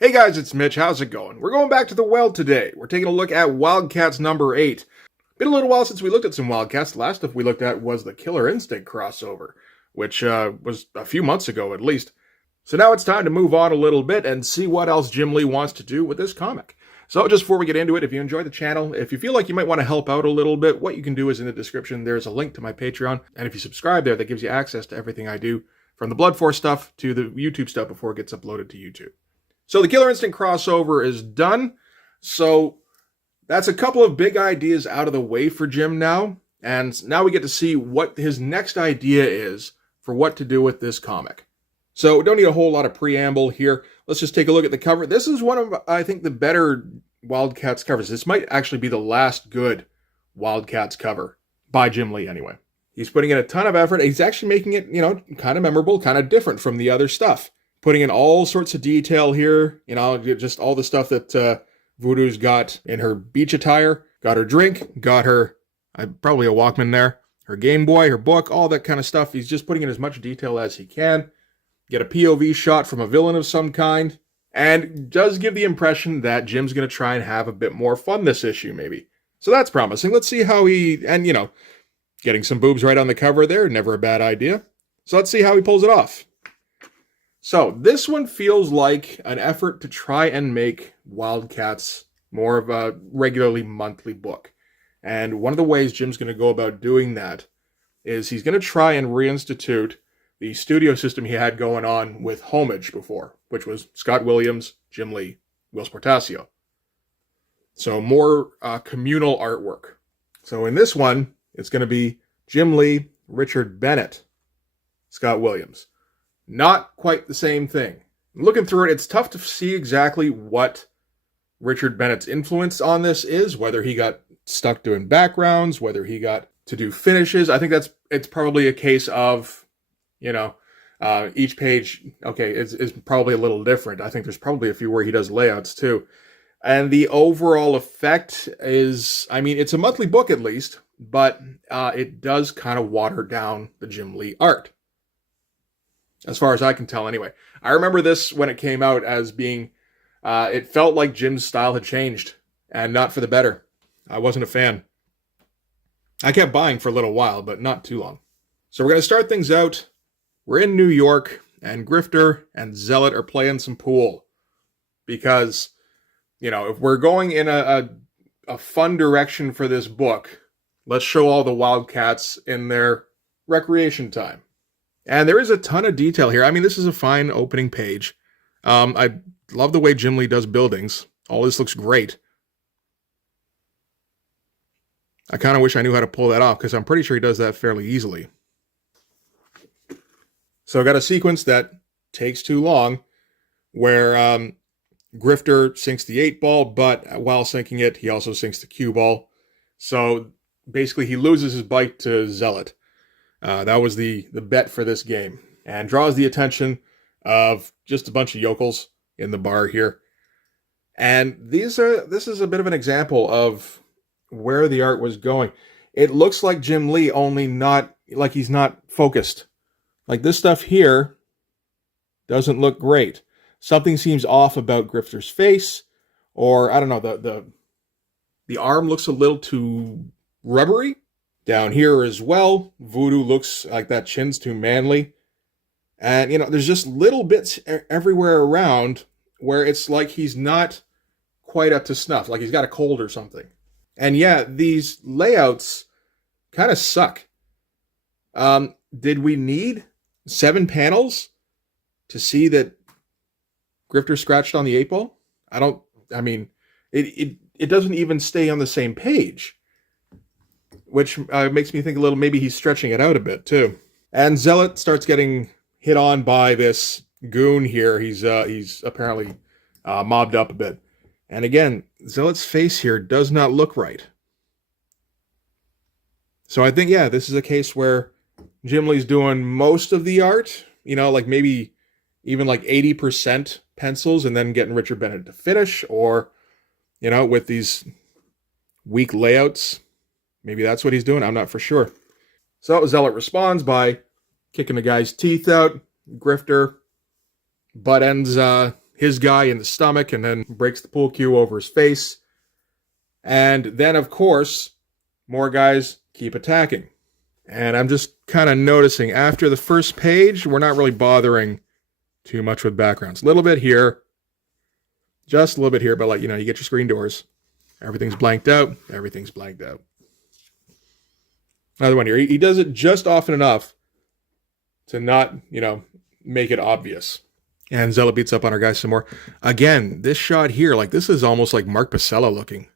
Hey guys, it's Mitch. How's it going? We're going back to the well today. We're taking a look at Wildcats number 8. Been a little while since we looked at some Wildcats. The last stuff we looked at was the Killer Instinct crossover, which was a few months ago at least. So now it's time to move on a little bit and see what else Jim Lee wants to do with this comic. So just before we get into it, if you enjoy the channel, if you feel like you might want to help out a little bit, what you can do is in the description, there's a link to my Patreon. And if you subscribe there, that gives you access to everything I do, from the Blood Force stuff to the YouTube stuff before it gets uploaded to YouTube. So the Killer Instinct crossover is done. So that's a couple of big ideas out of the way for Jim now. And now we get to see what his next idea is for what to do with this comic. So we don't need a whole lot of preamble here. Let's just take a look at the cover. This is one of, I think, the better Wildcats covers. This might actually be the last good Wildcats cover by Jim Lee anyway. He's putting in a ton of effort. He's actually making it, kind of memorable, kind of different from the other stuff. Putting in all sorts of detail here, just all the stuff that Voodoo's got in her beach attire, got her drink, got her, probably a Walkman there, her Game Boy, her book, all that kind of stuff. He's just putting in as much detail as he can. Get a POV shot from a villain of some kind, and does give the impression that Jim's going to try and have a bit more fun this issue, maybe. So that's promising. Let's see how getting some boobs right on the cover there, never a bad idea. So let's see how he pulls it off. So this one feels like an effort to try and make Wildcats more of a regularly monthly book. And one of the ways Jim's going to go about doing that is he's going to try and reinstitute the studio system he had going on with Homage before, which was Scott Williams, Jim Lee, Will Portasio. So more communal artwork. So in this one, it's going to be Jim Lee, Richard Bennett, Scott Williams. Not quite the same thing. Looking through it, it's tough to see exactly what Richard Bennett's influence on this is, whether he got stuck doing backgrounds, whether he got to do finishes. I think it's probably a case of, each page, is probably a little different. I think there's probably a few where he does layouts too. And the overall effect is, it's a monthly book at least, but it does kind of water down the Jim Lee art. As far as I can tell, anyway. I remember this when it came out as being, it felt like Jim's style had changed, and not for the better. I wasn't a fan. I kept buying for a little while, but not too long. So we're going to start things out. We're in New York, and Grifter and Zealot are playing some pool. Because, if we're going in a fun direction for this book, let's show all the Wildcats in their recreation time. And there is a ton of detail here. This is a fine opening page. I love the way Jim Lee does buildings. All this looks great. I kind of wish I knew how to pull that off, because I'm pretty sure he does that fairly easily. So I got a sequence that takes too long, where Grifter sinks the 8-ball, but while sinking it, he also sinks the cue ball. So basically he loses his bike to Zealot. That was the bet for this game, and draws the attention of just a bunch of yokels in the bar here. And this is a bit of an example of where the art was going. It looks like Jim Lee, only not like he's not focused. Like this stuff here doesn't look great. Something seems off about Grifter's face, or I don't know, the arm looks a little too rubbery. Down here as well, Voodoo looks like that chin's too manly. And, there's just little bits everywhere around where it's like he's not quite up to snuff, like he's got a cold or something. And yeah, these layouts kind of suck. Did we need 7 panels to see that Grifter scratched on the 8-ball? It doesn't even stay on the same page. Which makes me think a little, maybe he's stretching it out a bit, too. And Zealot starts getting hit on by this goon here. He's apparently mobbed up a bit. And again, Zealot's face here does not look right. So I think, this is a case where Jim Lee's doing most of the art. Like maybe even like 80% pencils, and then getting Richard Bennett to finish. Or, with these weak layouts, maybe that's what he's doing. I'm not for sure. So Zealot responds by kicking the guy's teeth out. Grifter butt ends his guy in the stomach and then breaks the pool cue over his face. And then, of course, more guys keep attacking. And I'm just kind of noticing after the first page, we're not really bothering too much with backgrounds. A little bit here, just a little bit here, but like, you get your screen doors. Everything's blanked out. Everything's blanked out. Another one here. He does it just often enough to not, make it obvious. And Zealot beats up on our guys some more. Again, this shot here, like this is almost like Mark Pacella looking.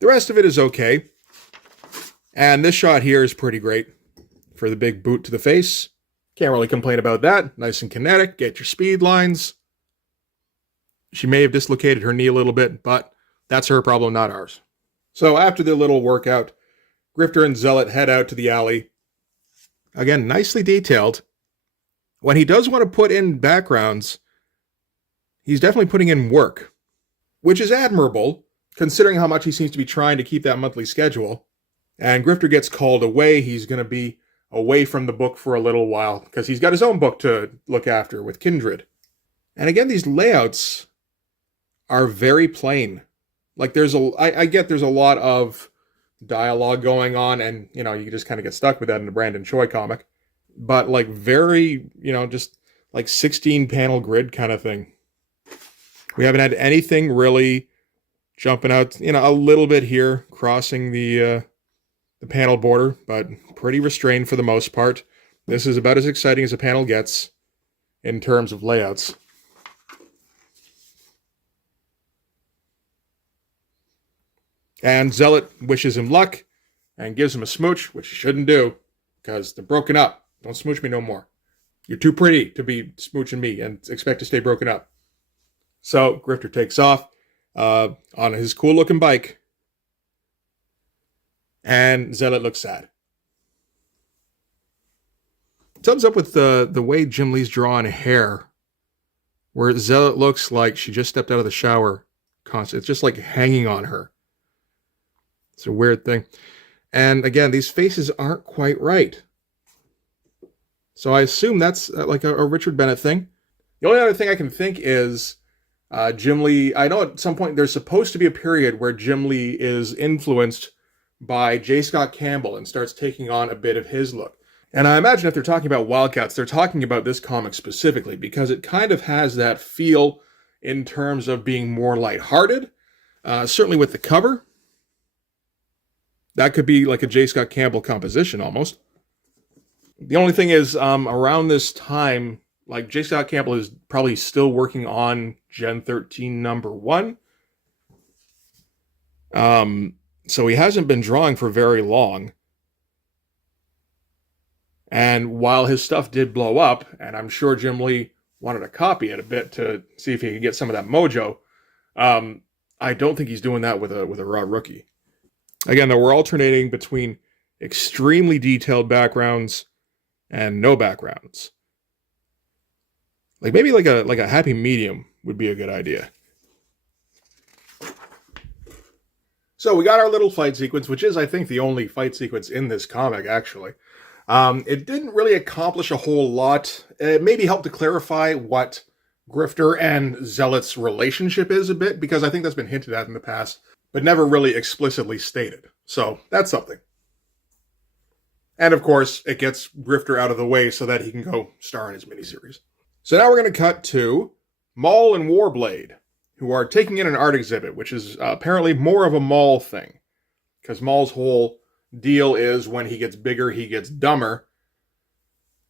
The rest of it is okay. And this shot here is pretty great for the big boot to the face. Can't really complain about that. Nice and kinetic. Get your speed lines. She may have dislocated her knee a little bit, but that's her problem, not ours. So after the little workout, Grifter and Zealot head out to the alley. Again, nicely detailed. When he does want to put in backgrounds, he's definitely putting in work, which is admirable, considering how much he seems to be trying to keep that monthly schedule. And Grifter gets called away. He's going to be away from the book for a little while, because he's got his own book to look after with Kindred. And again, these layouts are very plain. Like I get there's a lot of dialogue going on, and you just kind of get stuck with that in a Brandon Choi comic, but like very just like 16 panel grid kind of thing. We haven't had anything really jumping out, a little bit here crossing the panel border, but pretty restrained for the most part. This is about as exciting as a panel gets in terms of layouts. And Zealot wishes him luck and gives him a smooch, which you shouldn't do, because they're broken up. Don't smooch me no more. You're too pretty to be smooching me and expect to stay broken up. So Grifter takes off on his cool-looking bike, and Zealot looks sad. It sums up with the way Jim Lee's drawing hair, where Zealot looks like she just stepped out of the shower. It's just like hanging on her. It's a weird thing. And again, these faces aren't quite right. So I assume that's like a Richard Bennett thing. The only other thing I can think is Jim Lee. I know at some point there's supposed to be a period where Jim Lee is influenced by J. Scott Campbell and starts taking on a bit of his look. And I imagine if they're talking about Wildcats, they're talking about this comic specifically, because it kind of has that feel in terms of being more lighthearted. Certainly with the cover. That could be like a J. Scott Campbell composition almost. The only thing is, around this time, like J. Scott Campbell is probably still working on Gen 13 number 1. So he hasn't been drawing for very long. And while his stuff did blow up, and I'm sure Jim Lee wanted to copy it a bit to see if he could get some of that mojo, I don't think he's doing that with a raw rookie. Again, though, we're alternating between extremely detailed backgrounds and no backgrounds. Like maybe like a happy medium would be a good idea. So we got our little fight sequence, which is, I think, the only fight sequence in this comic, actually. It didn't really accomplish a whole lot. It maybe helped to clarify what Grifter and Zealot's relationship is a bit, because I think that's been hinted at in the past, but never really explicitly stated. So that's something. And of course, it gets Grifter out of the way so that he can go star in his miniseries. So now we're going to cut to Maul and Warblade, who are taking in an art exhibit, which is apparently more of a Maul thing. Because Maul's whole deal is when he gets bigger, he gets dumber.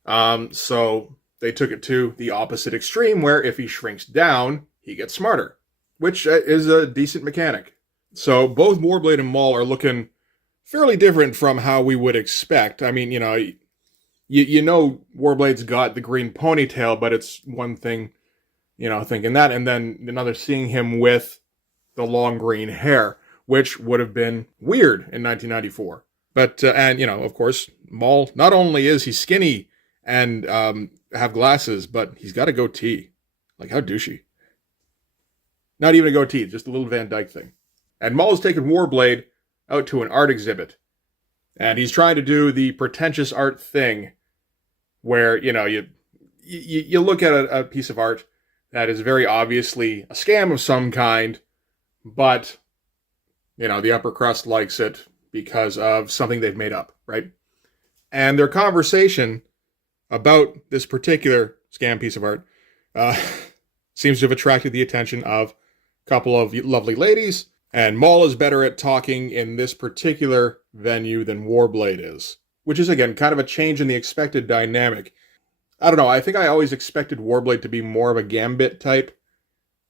So they took it to the opposite extreme, where if he shrinks down, he gets smarter, which is a decent mechanic. So both Warblade and Maul are looking fairly different from how we would expect. I mean, you know Warblade's got the green ponytail, but it's one thing, thinking that, and then another seeing him with the long green hair, which would have been weird in 1994. But, of course, Maul, not only is he skinny and have glasses, but he's got a goatee. Like, how douchey. Not even a goatee, just a little Van Dyke thing. And Maul has taken Warblade out to an art exhibit. And he's trying to do the pretentious art thing where, you look at a piece of art that is very obviously a scam of some kind, but, the upper crust likes it because of something they've made up, right? And their conversation about this particular scam piece of art uh, seems to have attracted the attention of a couple of lovely ladies, and Maul is better at talking in this particular venue than Warblade is, which is, again, kind of a change in the expected dynamic. I don't know, I think I always expected Warblade to be more of a Gambit type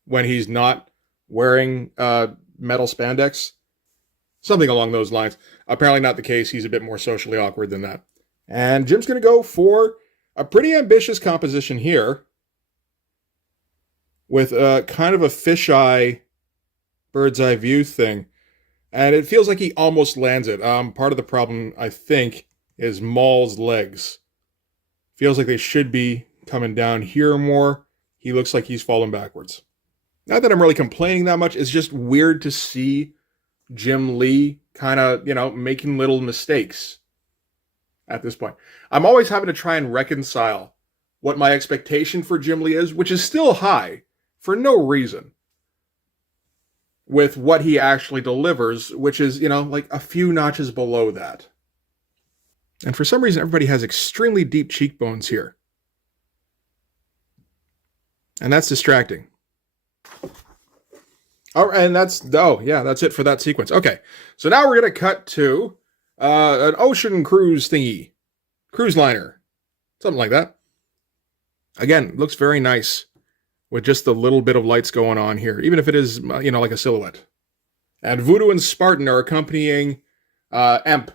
when he's not wearing metal spandex. Something along those lines. Apparently not the case. He's a bit more socially awkward than that. And Jim's going to go for a pretty ambitious composition here with kind of a fisheye bird's eye view thing. And it feels like he almost lands it. Part of the problem, I think, is Maul's legs. Feels like they should be coming down here more. He looks like he's falling backwards. Not that I'm really complaining that much. It's just weird to see Jim Lee kind of, making little mistakes at this point. I'm always having to try and reconcile what my expectation for Jim Lee is, which is still high for no reason, with what he actually delivers, which is, like a few notches below that. And for some reason, everybody has extremely deep cheekbones here. And that's distracting. Oh, and that's it for that sequence. Okay, so now we're going to cut to an ocean cruise thingy. Cruise liner. Something like that. Again, looks very nice with just the little bit of lights going on here, even if it is, like a silhouette. And Voodoo and Spartan are accompanying Emp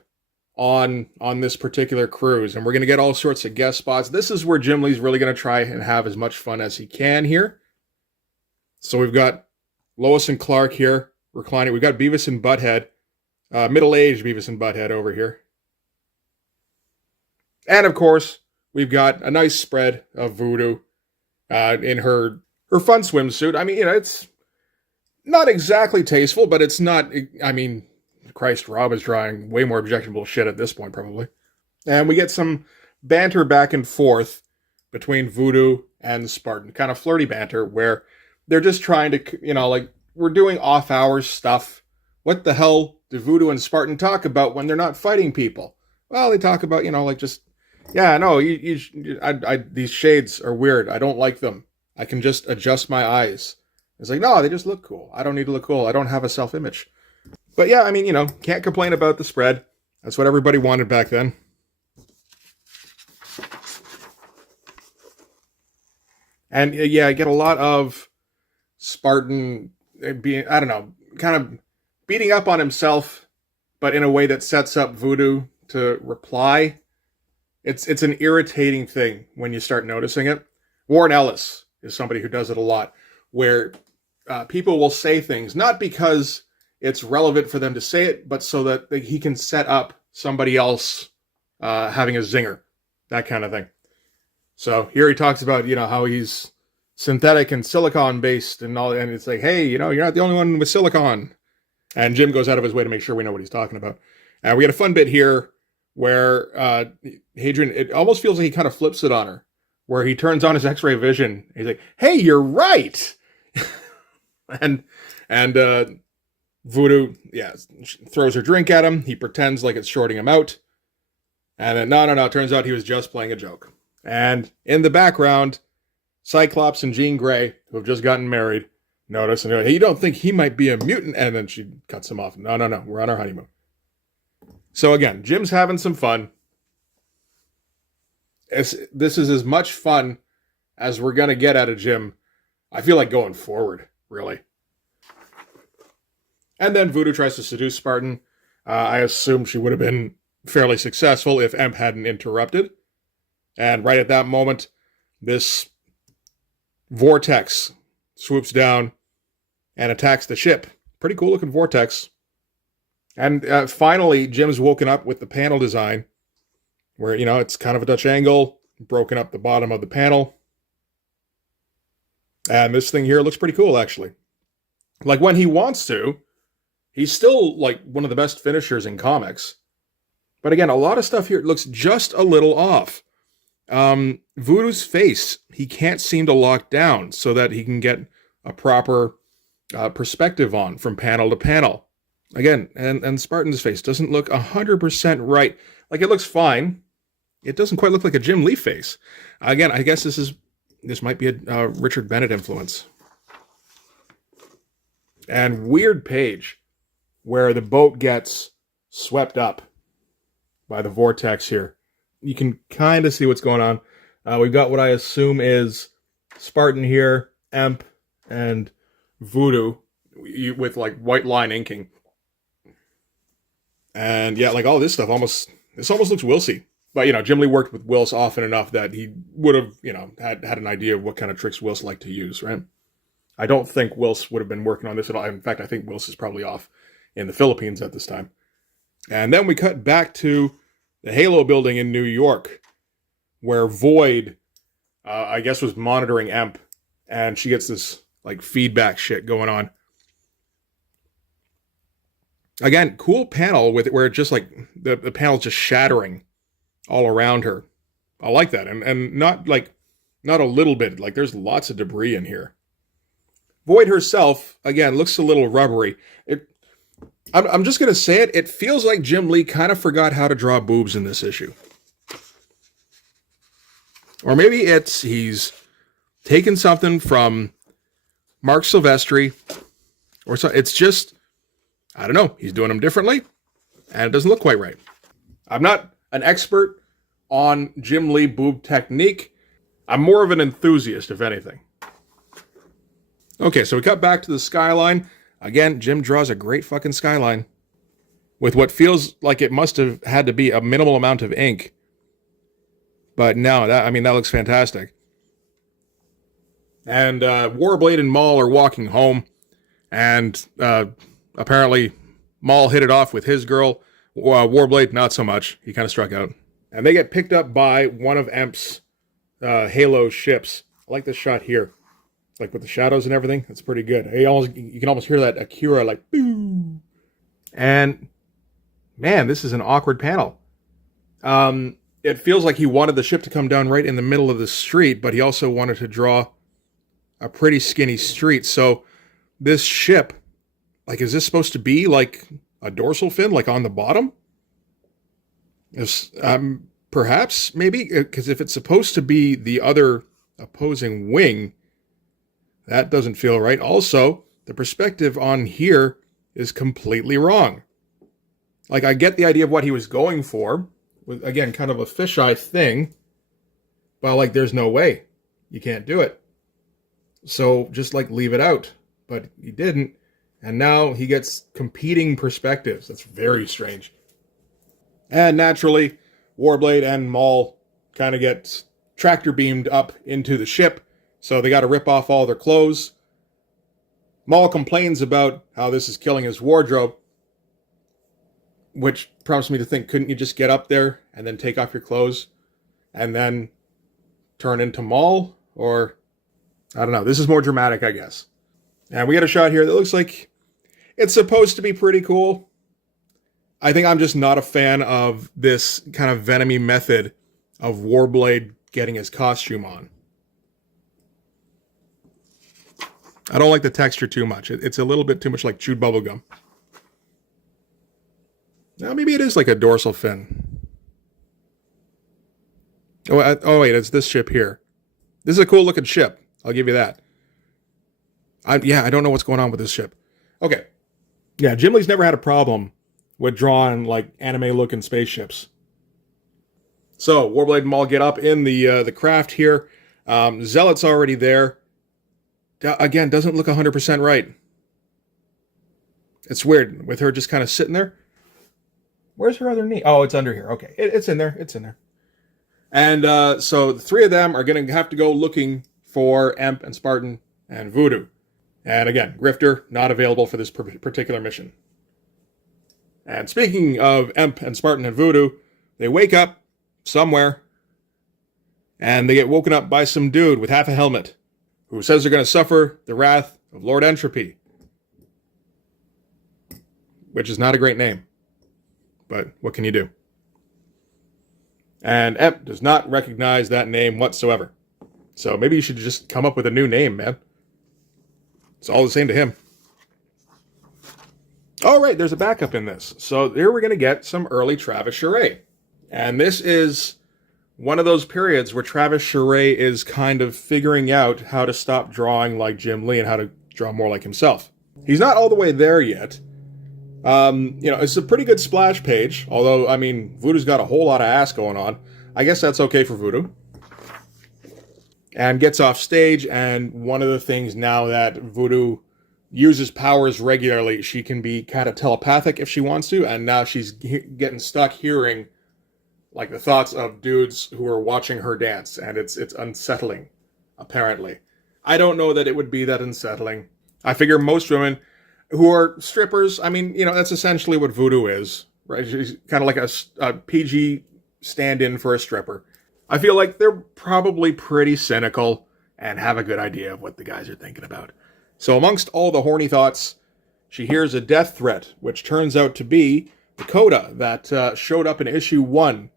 on this particular cruise, and we're going to get all sorts of guest spots. This is where Jim Lee's really going to try and have as much fun as he can here. So we've got Lois and Clark here, reclining. We've got Beavis and Butthead, middle-aged Beavis and Butthead over here. And, of course, we've got a nice spread of Voodoo in her fun swimsuit. I mean, it's not exactly tasteful, but it's not, Christ, Rob is drawing way more objectionable shit at this point, probably. And we get some banter back and forth between Voodoo and Spartan. Kind of flirty banter where they're just trying to, we're doing off-hours stuff. What the hell do Voodoo and Spartan talk about when they're not fighting people? Well, they talk about, these shades are weird. I don't like them. I can just adjust my eyes. It's like, no, they just look cool. I don't need to look cool. I don't have a self-image. But yeah, can't complain about the spread. That's what everybody wanted back then. And yeah, I get a lot of Spartan being, kind of beating up on himself, but in a way that sets up Voodoo to reply. It's an irritating thing when you start noticing it. Warren Ellis is somebody who does it a lot, where people will say things, not because it's relevant for them to say it, but so that he can set up somebody else having a zinger, that kind of thing. So here he talks about, how he's synthetic and silicon-based and all, and it's like, hey, you're not the only one with silicon. And Jim goes out of his way to make sure we know what he's talking about. And we got a fun bit here where Hadrian, it almost feels like he kind of flips it on her, where he turns on his X-ray vision. He's like, hey, you're right. and Voodoo, throws her drink at him. He pretends like it's shorting him out. And then, no, turns out he was just playing a joke. And in the background, Cyclops and Jean Grey, who have just gotten married, notice and go, hey, you don't think he might be a mutant? And then she cuts him off. No, we're on our honeymoon. So again, Jim's having some fun. This is as much fun as we're going to get out of Jim, I feel like, going forward, really. And then Voodoo tries to seduce Spartan. I assume she would have been fairly successful if Emp hadn't interrupted. And right at that moment, this vortex swoops down and attacks the ship. Pretty cool looking vortex. And finally, Jim's woken up with the panel design, where, it's kind of a Dutch angle, broken up the bottom of the panel. And this thing here looks pretty cool, actually. Like, when he wants to, he's still, like, one of the best finishers in comics. But again, a lot of stuff here looks just a little off. Voodoo's face, he can't seem to lock down so that he can get a proper perspective on from panel to panel. Again, and Spartan's face doesn't look 100% right. Like, it looks fine. It doesn't quite look like a Jim Lee face. Again, I guess this might be a Richard Bennett influence. And weird page where the boat gets swept up by the vortex here. You can kind of see what's going on. We've got what I assume is Spartan here, Emp, and Voodoo with like white line inking. And yeah, like all this stuff almost looks Wilsey. But, Jim Lee worked with Wills often enough that he would have, had an idea of what kind of tricks Wills liked to use, right? I don't think Wills would have been working on this at all. In fact, I think Wills is probably off in the Philippines at this time. And then we cut back to the Halo building in New York, where Void, I guess, was monitoring Emp, and she gets this, like, feedback shit going on. Again, cool panel with it where it just, like, the panel's just shattering all around her. I like that. And not a little bit. Like, there's lots of debris in here. Void herself, again, looks a little rubbery. I'm just going to say it. It feels like Jim Lee kind of forgot how to draw boobs in this issue. Or maybe he's taken something from Mark Silvestri. Or so. It's just, I don't know. He's doing them differently. And it doesn't look quite right. I'm not an expert on Jim Lee boob technique. I'm more of an enthusiast, if anything. Okay, so we cut back to the skyline. Again, Jim draws a great fucking skyline with what feels like it must have had to be a minimal amount of ink. But no, that looks fantastic. And Warblade and Maul are walking home, and apparently Maul hit it off with his girl. Warblade, not so much. He kind of struck out. And they get picked up by one of Emp's Halo ships. I like this shot here. Like with the shadows and everything. It's pretty good. You can almost hear that Akira like, boo. And, man, this is an awkward panel. It feels like he wanted the ship to come down right in the middle of the street, but he also wanted to draw a pretty skinny street. So this ship, like, is this supposed to be like a dorsal fin, like on the bottom? Perhaps, maybe, because if it's supposed to be the other opposing wing, that doesn't feel right. Also, the perspective on here is completely wrong. Like, I get the idea of what he was going for, with, again, kind of a fisheye thing, but, like, there's no way. You can't do it. So, just, like, leave it out. But he didn't, and now he gets competing perspectives. That's very strange. And naturally, Warblade and Maul kind of get tractor beamed up into the ship, so they got to rip off all their clothes. Maul complains about how this is killing his wardrobe, which prompts me to think, couldn't you just get up there and then take off your clothes and then turn into Maul? Or, I don't know. This is more dramatic, I guess. And we got a shot here that looks like it's supposed to be pretty cool. I think I'm just not a fan of this kind of venomy method of Warblade getting his costume on. I don't like the texture too much. It's a little bit too much like chewed bubblegum. Now, maybe it is like a dorsal fin. Oh, wait, it's this ship here. This is a cool looking ship. I'll give you that. I don't know what's going on with this ship. Okay. Yeah, Jim Lee's never had a problem with drawing, like, anime-looking spaceships. So, Warblade and Maul get up in the craft here. Zealot's already there. Again, doesn't look 100% right. It's weird, with her just kind of sitting there. Where's her other knee? Oh, it's under here. Okay, it's in there. It's in there. And so the three of them are going to have to go looking for Emp and Spartan and Voodoo. And again, Grifter, not available for this particular mission. And speaking of Emp and Spartan and Voodoo, they wake up somewhere, and they get woken up by some dude with half a helmet who says they're going to suffer the wrath of Lord Entropy. Which is not a great name. But what can you do? And Ep does not recognize that name whatsoever. So maybe you should just come up with a new name, man. It's all the same to him. All right, there's a backup in this. So here we're going to get some early Travis Charest. And this is one of those periods where Travis Charest is kind of figuring out how to stop drawing like Jim Lee and how to draw more like himself. He's not all the way there yet. It's a pretty good splash page, although, I mean, Voodoo's got a whole lot of ass going on. I guess that's okay for Voodoo. And gets off stage, and one of the things now that Voodoo uses powers regularly, she can be kind of telepathic if she wants to, and now she's getting stuck hearing like the thoughts of dudes who are watching her dance, and it's unsettling, apparently. I don't know that it would be that unsettling. I figure most women who are strippers, I mean, that's essentially what Voodoo is, right? She's kind of like a PG stand-in for a stripper. I feel like they're probably pretty cynical and have a good idea of what the guys are thinking about. So amongst all the horny thoughts, she hears a death threat, which turns out to be the Coda that showed up in issue 1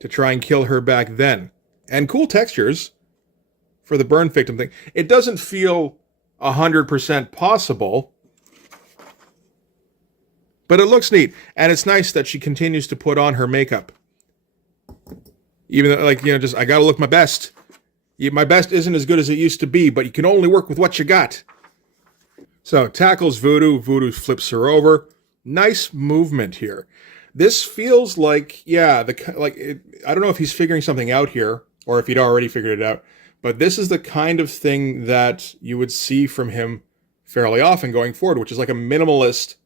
to try and kill her back then. And cool textures for the burn victim thing. It doesn't feel 100% possible, but it looks neat. And it's nice that she continues to put on her makeup. Even though, I gotta look my best. My best isn't as good as it used to be, but you can only work with what you got. So, tackles Voodoo. Voodoo flips her over. Nice movement here. This feels like, I don't know if he's figuring something out here, or if he'd already figured it out, but this is the kind of thing that you would see from him fairly often going forward, which is like a minimalist,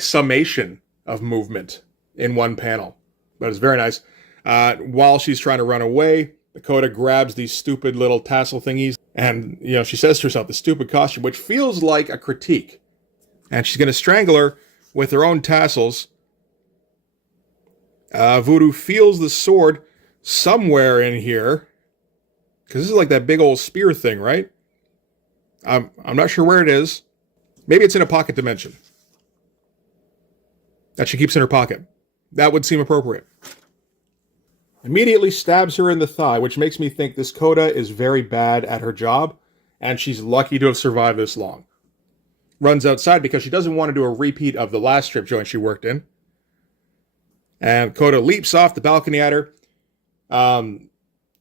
summation of movement in one panel. But it's very nice. While she's trying to run away, Dakota grabs these stupid little tassel thingies, and, she says to herself, the stupid costume, which feels like a critique. And she's going to strangle her with her own tassels. Voodoo feels the sword somewhere in here, because this is like that big old spear thing, right? I'm not sure where it is. Maybe it's in a pocket dimension that she keeps in her pocket. That would seem appropriate. Immediately stabs her in the thigh, which makes me think this Coda is very bad at her job, and she's lucky to have survived this long. Runs outside because she doesn't want to do a repeat of the last strip joint she worked in. And Coda leaps off the balcony at her.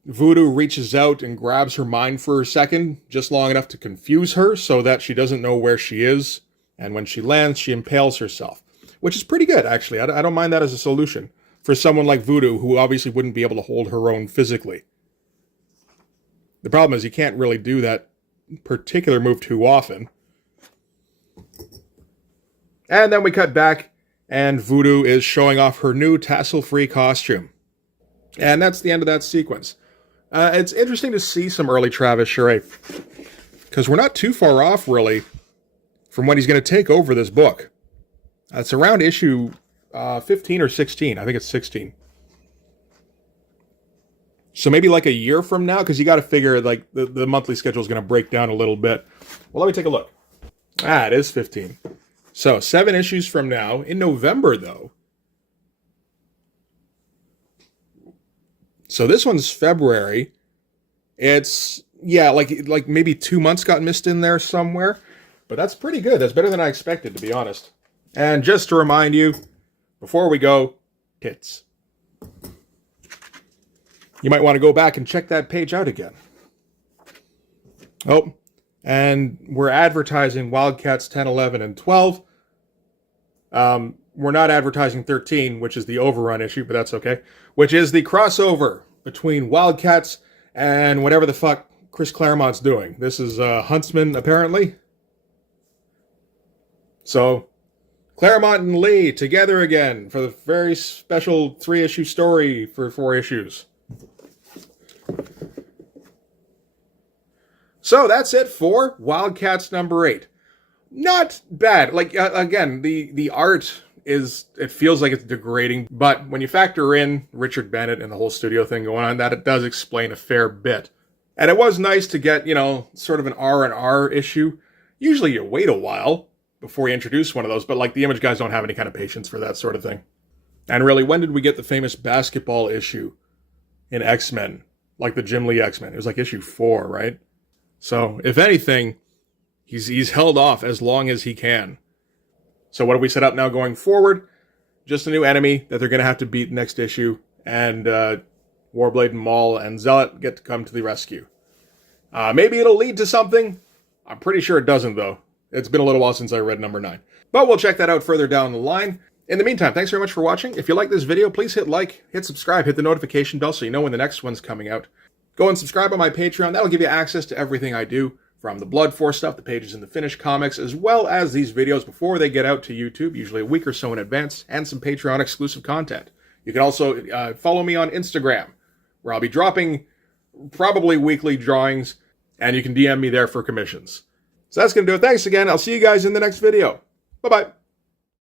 Voodoo reaches out and grabs her mind for a second, just long enough to confuse her so that she doesn't know where she is. And when she lands, she impales herself, which is pretty good, actually. I don't mind that as a solution for someone like Voodoo, who obviously wouldn't be able to hold her own physically. The problem is you can't really do that particular move too often. And then we cut back, and Voodoo is showing off her new tassel-free costume. And that's the end of that sequence. It's interesting to see some early Travis Charest, because we're not too far off, really, from when he's going to take over this book. It's around issue 15 or 16. I think it's 16. So maybe like a year from now, because you got to figure like the monthly schedule is going to break down a little bit. Well, let me take a look. It is 15. So 7 issues from now. In November, though. So this one's February. It's, like maybe 2 months got missed in there somewhere. But that's pretty good. That's better than I expected, to be honest. And just to remind you, before we go, tits. You might want to go back and check that page out again. Oh, and we're advertising Wildcats 10, 11, and 12. We're not advertising 13, which is the overrun issue, but that's okay. Which is the crossover between Wildcats and whatever the fuck Chris Claremont's doing. This is Huntsman, apparently. So, Claremont and Lee together again for the very special 3-issue story for 4 issues. So that's it for Wildcats number 8. Not bad. Again, the art it feels like it's degrading, but when you factor in Richard Bennett and the whole studio thing going on, that it does explain a fair bit. And it was nice to get, sort of an R&R issue. Usually you wait a while before you introduce one of those, but the Image guys don't have any kind of patience for that sort of thing. And really, when did we get the famous basketball issue in X-Men? Like the Jim Lee X-Men. It was like issue 4, right? So, if anything, he's held off as long as he can. So what do we set up now going forward? Just a new enemy that they're going to have to beat next issue. And Warblade and Maul and Zealot get to come to the rescue. Maybe it'll lead to something. I'm pretty sure it doesn't, though. It's been a little while since I read number 9. But we'll check that out further down the line. In the meantime, thanks very much for watching. If you like this video, please hit like, hit subscribe, hit the notification bell so you know when the next one's coming out. Go and subscribe on my Patreon. That'll give you access to everything I do, from the Blood Force stuff, the pages in the finished comics, as well as these videos before they get out to YouTube, usually a week or so in advance, and some Patreon exclusive content. You can also follow me on Instagram, where I'll be dropping probably weekly drawings, and you can DM me there for commissions. So that's going to do it. Thanks again. I'll see you guys in the next video. Bye-bye.